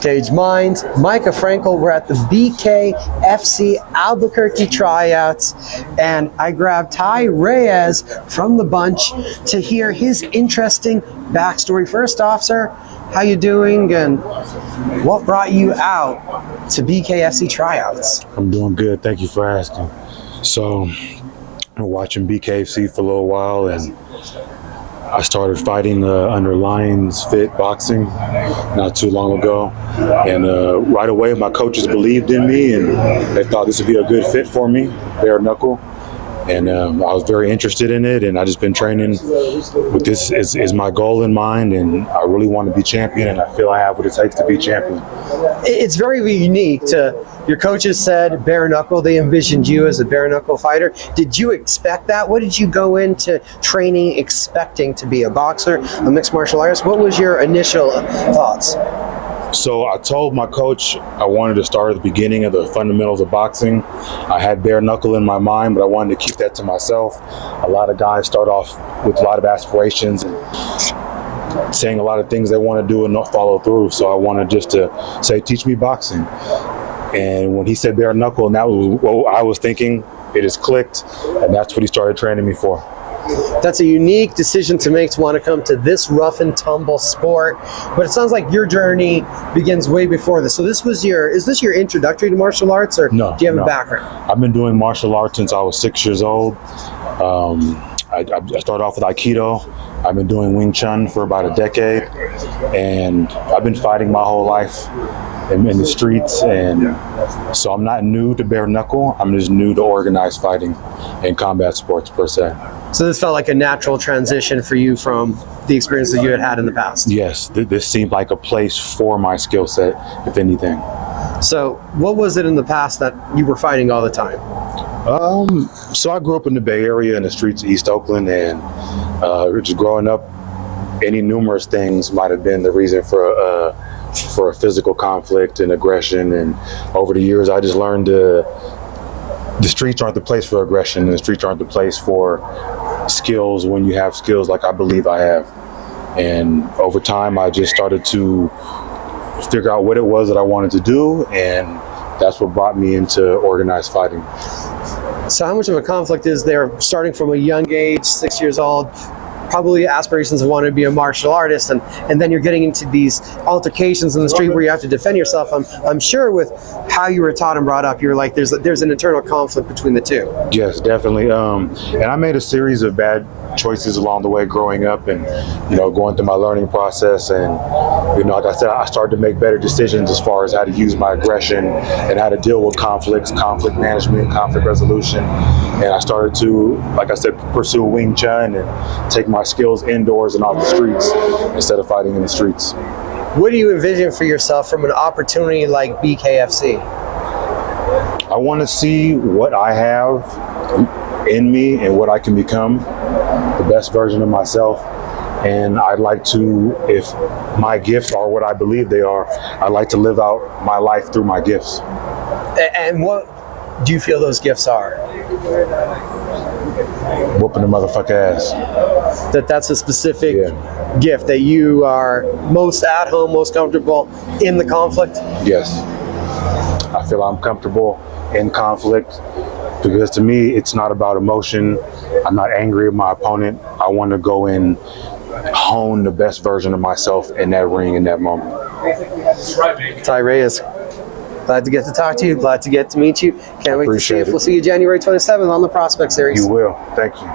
Cage Minds, Micah Frankel. We're at the BKFC Albuquerque tryouts, and I grabbed Ty Reyes from the bunch to hear his interesting backstory. First off, sir, how you doing, and what brought you out to BKFC tryouts? I'm doing good. Thank you for asking. So, I've been watching BKFC for a little while, and I started fighting under Lions Fit Boxing not too long ago. And right away, my coaches believed in me, and they thought this would be a good fit for me, bare knuckle. And I was very interested in it, and I just been training with this is my goal in mind, and I really want to be champion, and I feel I have what it takes to be champion. It's very unique. Your coaches said bare knuckle. They envisioned you as a bare knuckle fighter. Did you expect that? What did you go into training expecting to be? A boxer, a mixed martial artist? What was your initial thoughts? So I told my coach I wanted to start at the beginning of the fundamentals of boxing. I had bare knuckle in my mind, but I wanted to keep that to myself. A lot of guys start off with a lot of aspirations and saying a lot of things they want to do and not follow through. So I wanted just to say, teach me boxing. And when he said bare knuckle, and that was what I was thinking, it has clicked, and that's what he started training me for. That's a unique decision to make, to want to come to this rough and tumble sport. But it sounds like your journey begins way before this. So is this your introductory to martial arts, or No, do you have no. a background? I've been doing martial arts since I was 6 years old. I started off with Aikido. I've been doing Wing Chun for about a decade. And I've been fighting my whole life in the streets. And so I'm not new to bare knuckle. I'm just new to organized fighting and combat sports per se. So this felt like a natural transition for you from the experience that you had in the past. Yes, this seemed like a place for my skill set, if anything. So what was it in the past that you were fighting all the time? So I grew up in the Bay Area in the streets of East Oakland, and just growing up, any numerous things might have been the reason for a physical conflict and aggression. And over the years, I just learned the streets aren't the place for aggression, and the streets aren't the place for skills when you have skills like I believe I have. And over time, I just started to figure out what it was that I wanted to do, and that's what brought me into organized fighting. So how much of a conflict is there starting from a young age, 6 years old, probably aspirations of wanting to be a martial artist, and then you're getting into these altercations in the street where you have to defend yourself? I'm sure with how you were taught and brought up, you're like, there's an internal conflict between the two. Yes, definitely. And I made a series of bad choices along the way growing up, and going through my learning process. And like I said, I started to make better decisions as far as how to use my aggression and how to deal with conflicts, conflict management, conflict resolution. And I started to, like I said, pursue Wing Chun and take my skills indoors and off the streets instead of fighting in the streets. What do you envision for yourself from an opportunity like BKFC? I want to see what I have in me and what I can become, the best version of myself. And I'd like to, if my gifts are what I believe they are, I'd like to live out my life through my gifts. And what do you feel those gifts are? Whooping the motherfucker ass. That's a specific gift that you are most at home, most comfortable in the conflict? Yes. I feel I'm comfortable in conflict because to me, it's not about emotion. I'm not angry at my opponent. I want to go and hone the best version of myself in that ring in that moment. Ty Reyes, glad to get to talk to you. Glad to get to meet you. Can't wait to see if we'll see you January 27th on the Prospect Series. You will. Thank you.